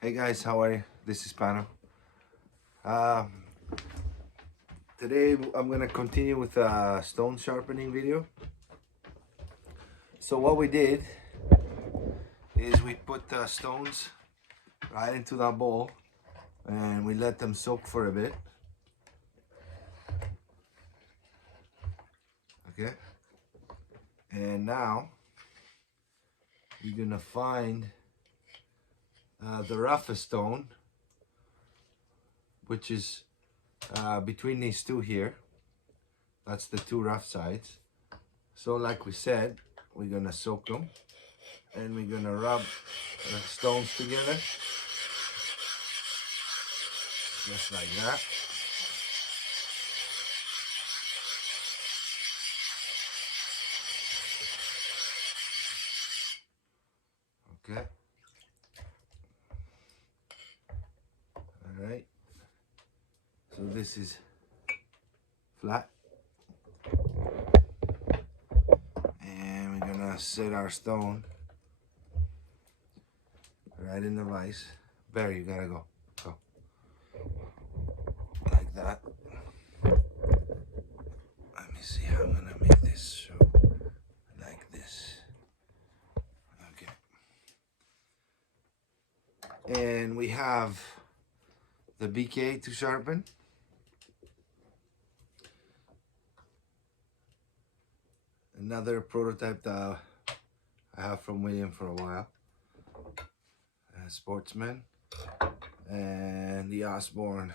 Hey guys, how are you? This is Pano. Uh, Today I'm gonna continue with a stone sharpening video. So what we did is we put the stones right into that bowl and we let them soak for a bit. Okay. And now you're gonna find the roughest stone, which is between these two here. That's the two rough sides. So like we said, we're gonna soak them and we're gonna rub the stones together just like that. Okay. All right. So this is flat. And we're gonna set our stone right in the vise. Barry, you gotta go. Go. Like that. Let me see how I'm gonna make this show. Like this. Okay. And we have the BK to sharpen. Another prototype that I have from William for a while. Sportsman. And the Osborne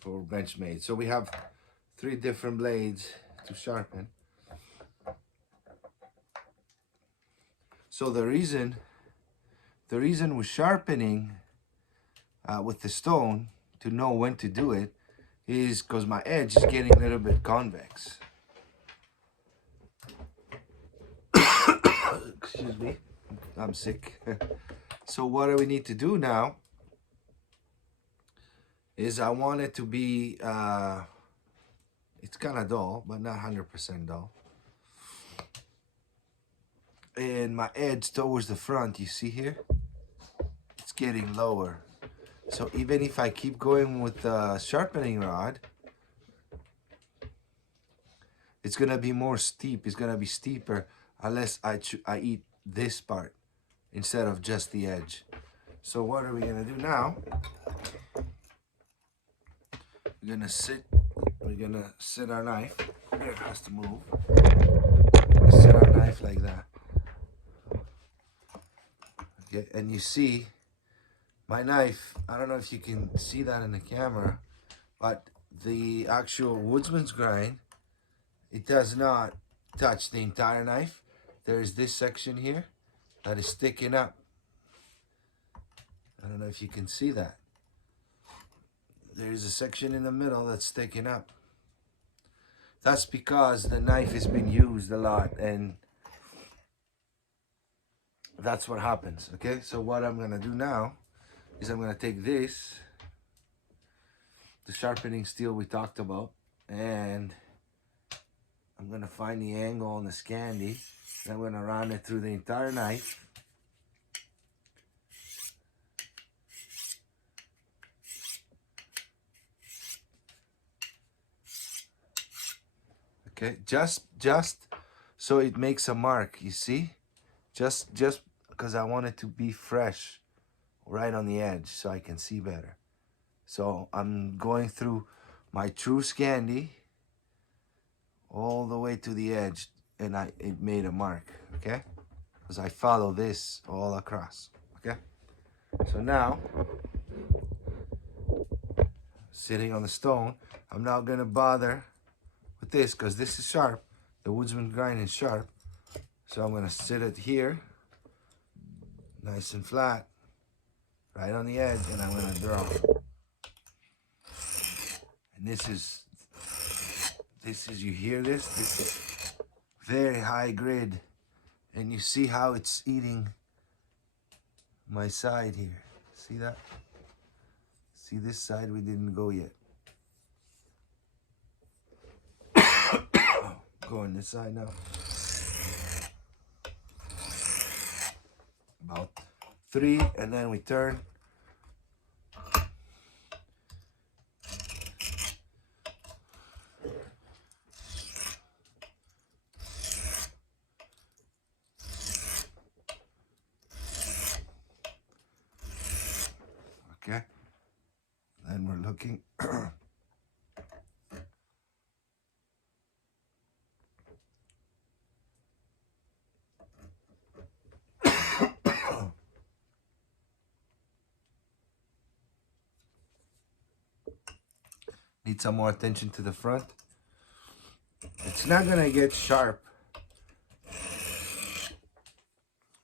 for Benchmade. So we have 3 different blades to sharpen. So the reason we're sharpening with the stone to know when to do it is because my edge is getting a little bit convex. Excuse me, I'm sick. So what do we need to do now is I want it to be, it's kind of dull, but not 100% dull. And my edge towards the front, you see here, it's getting lower. So even if I keep going with the sharpening rod, it's gonna be more steep. It's gonna be steeper unless I eat this part instead of just the edge. So what are we gonna do now? We're gonna sit our knife. Here, it has to move. Sit our knife like that. Okay, and you see my knife, I don't know if you can see that in the camera, but the actual Woodsman's grind, it does not touch the entire knife. There's this section here that is sticking up. I don't know if you can see that. There's a section in the middle that's sticking up. That's because the knife has been used a lot and that's what happens, okay? So what I'm gonna do now is I'm gonna take this, the sharpening steel we talked about, and I'm gonna find the angle on the Scandi, and I'm gonna run it through the entire knife. Okay, just so it makes a mark, you see? Just because I want it to be fresh right on the edge so I can see better. So I'm going through my true Scandi all the way to the edge, and it made a mark, okay? Because I follow this all across, okay? So now, sitting on the stone, I'm not gonna bother with this because this is sharp. The Woodsman grind is sharp. So I'm gonna sit it here, nice and flat, right on the edge, and I'm gonna draw. And this is, you hear this? This is very high grid. And you see how it's eating my side here. See that? See this side we didn't go yet. Go on this side now. About 3, and then we turn when we're looking. Need some more attention to the front. It's not gonna get sharp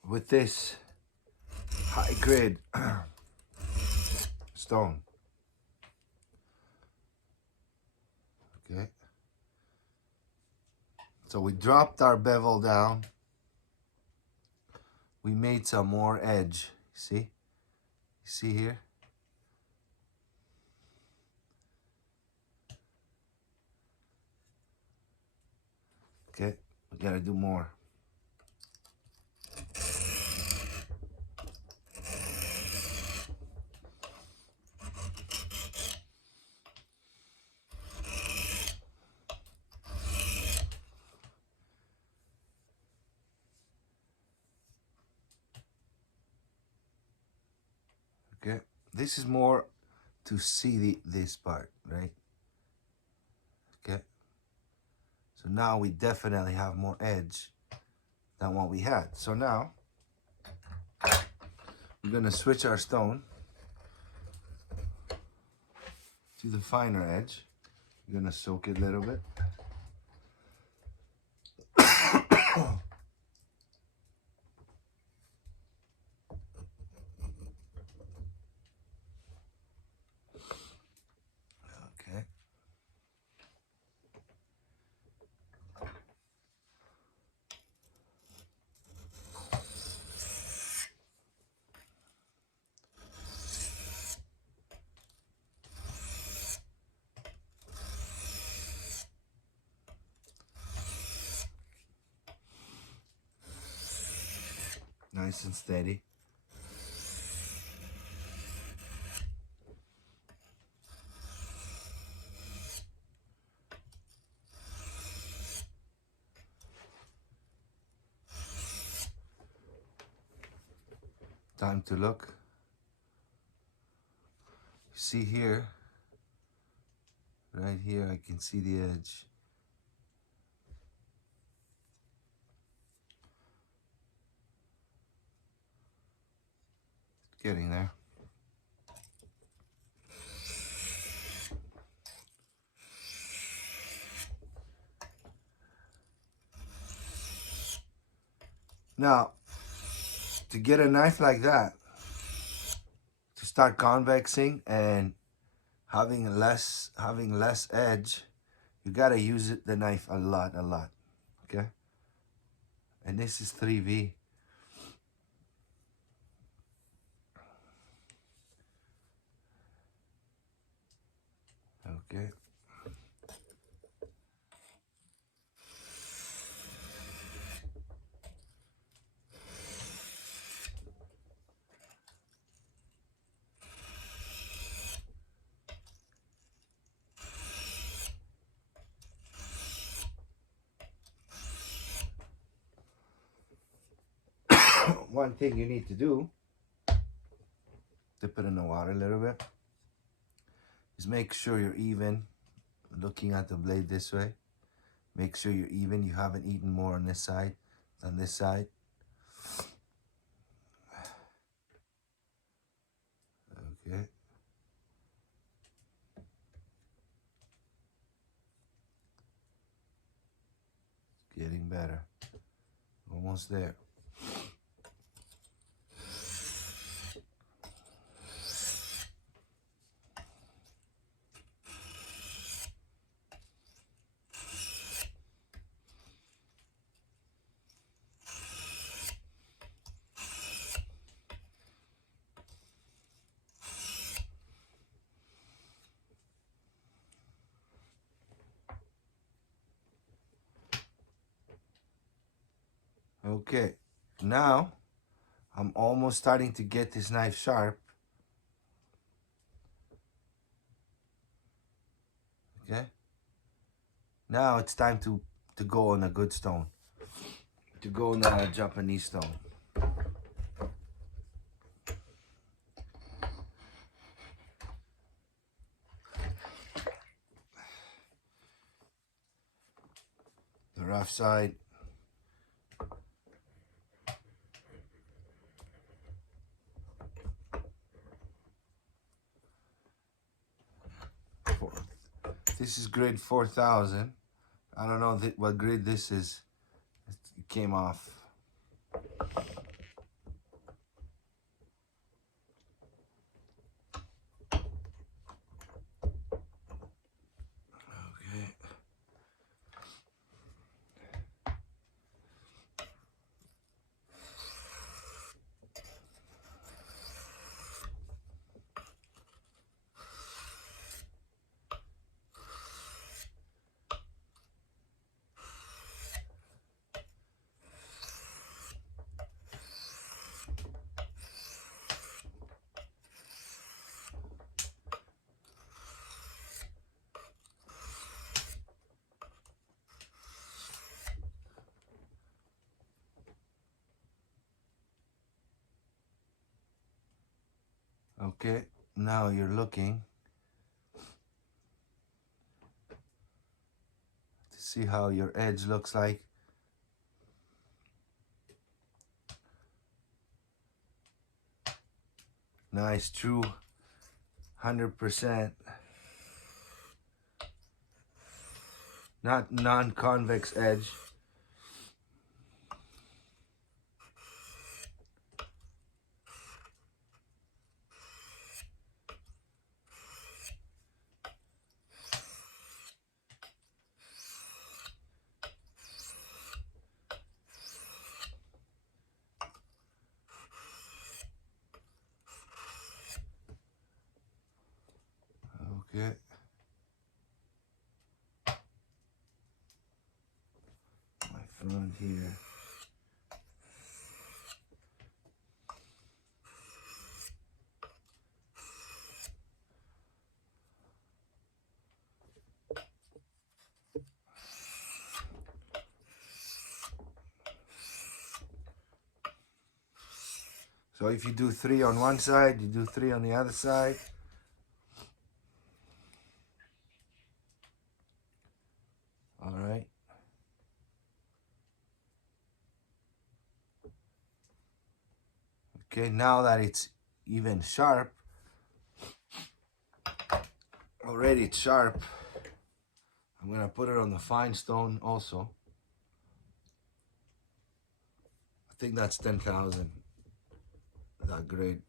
with this high grade stone. Okay. So we dropped our bevel down. We made some more edge. See? You see here? Okay, we gotta do more. Okay, this is more to see this part, right? Okay, so now we definitely have more edge than what we had. So now we're gonna switch our stone to the finer edge. We're gonna soak it a little bit. Okay. Nice and steady. Time to look. You see here, right here, I can see the edge. Getting there. Now, to get a knife like that, to start convexing and having less edge, you gotta use the knife a lot, okay? And this is 3V. Okay. One thing you need to do, dip it in the water a little bit, is make sure you're even, looking at the blade this way. Make sure you're even. You haven't eaten more on this side than this side. Okay. Getting better. Almost there. Okay, now I'm almost starting to get this knife sharp. Okay, now it's time to go on a good stone, to go on a Japanese stone. rough side. This is grade 4000. I don't know what grade this is. It came off. Okay. Okay, now you're looking to see how your edge looks like. Nice, true, 100%. Not non-convex edge. Okay. My front here. So if you do 3 on one side, you do 3 on the other side. All right. Okay, now that it's even sharp, already it's sharp, I'm gonna put it on the fine stone also. I think that's 10,000, that grade.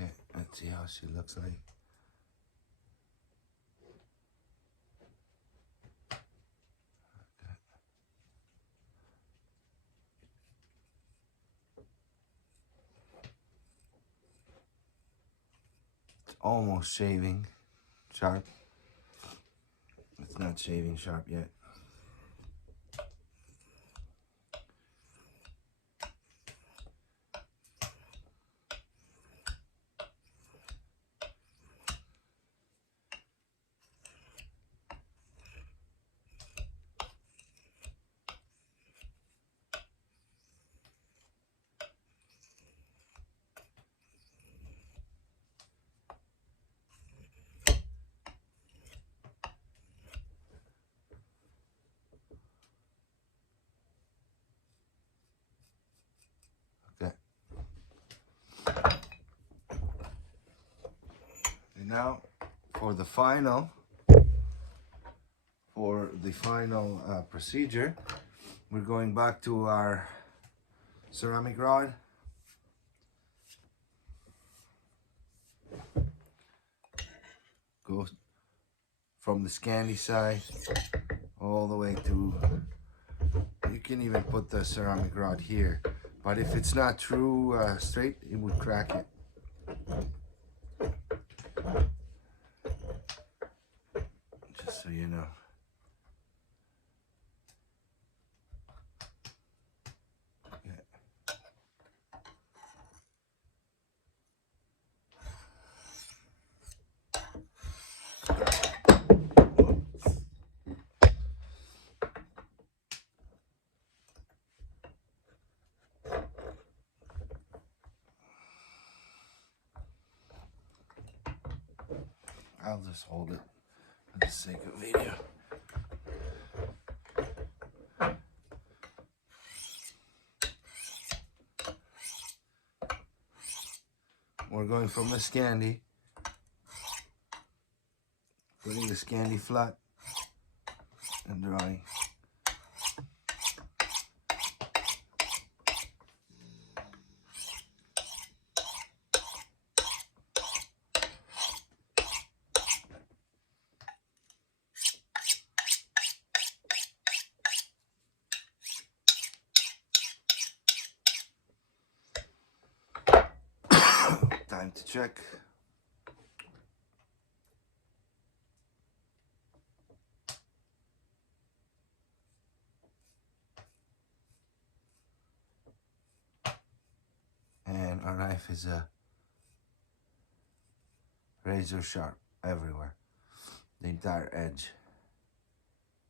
Okay, let's see how she looks like. It's almost shaving sharp. It's not shaving sharp yet. Okay. And now for the final procedure, we're going back to our ceramic rod. Go from the Scandi side all the way to, you can even put the ceramic rod here, but if it's not true straight, it would crack it. Just so you know. I'll just hold it for the sake of video. We're going from the Scandi, putting the Scandi flat and drawing. Time to check. And our knife is razor sharp everywhere. The entire edge.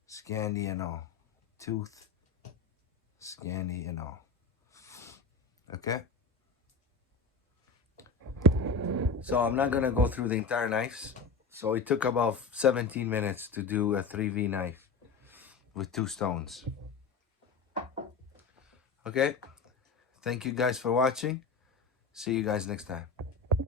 Scandi and all. Tooth, Scandi and all. Okay? So I'm not gonna go through the entire knives. So it took about 17 minutes to do a 3V knife with 2 stones. Okay? Thank you guys for watching. See you guys next time.